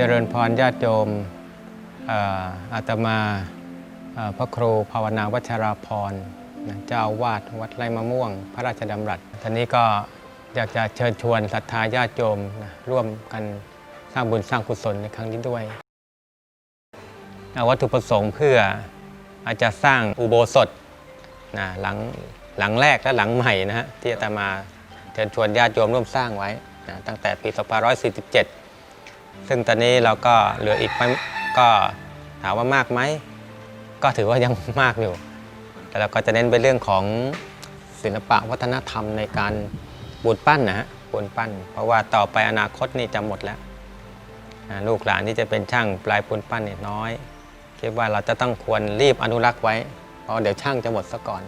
เจริญพรญาติโยมอาตมาพระครูภาวนาวัชราพรเจ้าวาดวัดไร่มะม่วง พระราชดำรัสท่านนี้ก็อยากจะเชิญชวนศรัทธาญาติโยมนะร่วมกันสร้างบุญสร้างกุศลในครั้งนี้ด้วยอ่าวัตถุประสงค์เพื่ออาจจะสร้างอุโบสถนะหลังหลังแรกและหลังใหม่นะฮะที่อาตมาเชิญชวนญาติโยมร่วมสร้างไว้นะตั้งแต่ปี 2547 ซึ่งตอนนี้เราก็เหลืออีกไม่ก็ถามว่ามากไหม ก็ถือว่ายังมากอยู่ แต่เราก็จะเน้นไปเรื่องของศิลปะวัฒนธรรมในการปูนปั้นนะฮะปูนปั้น เพราะว่าต่อไปอนาคตนี่จะหมดแล้วลูกหลานที่จะเป็นช่างปลายปูนปั้นเนี่ยน้อย คิดว่าเราจะต้องควรรีบอนุรักษ์ไว้ เพราะเดี๋ยวช่างจะหมดซะก่อน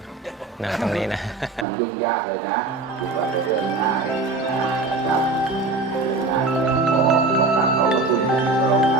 นะตรงนี้นะยุ่งยากเลยนะคิดว่าจะเรื่องง่ายนะครับ รา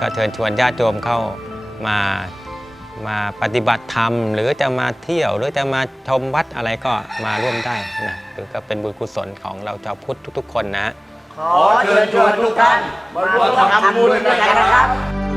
ก็เชิญชวนญาติโยมเข้ามามาปฏิบัติธรรม หรือจะมาเที่ยวหรือจะมาชมวัดอะไรก็มาร่วมได้นะหรือก็เป็นบุญกุศลของเราชาวพุทธทุก ๆ คนนะ ขอเชิญชวนทุกท่านมาร่วมทำบุญด้วยกันนะครับ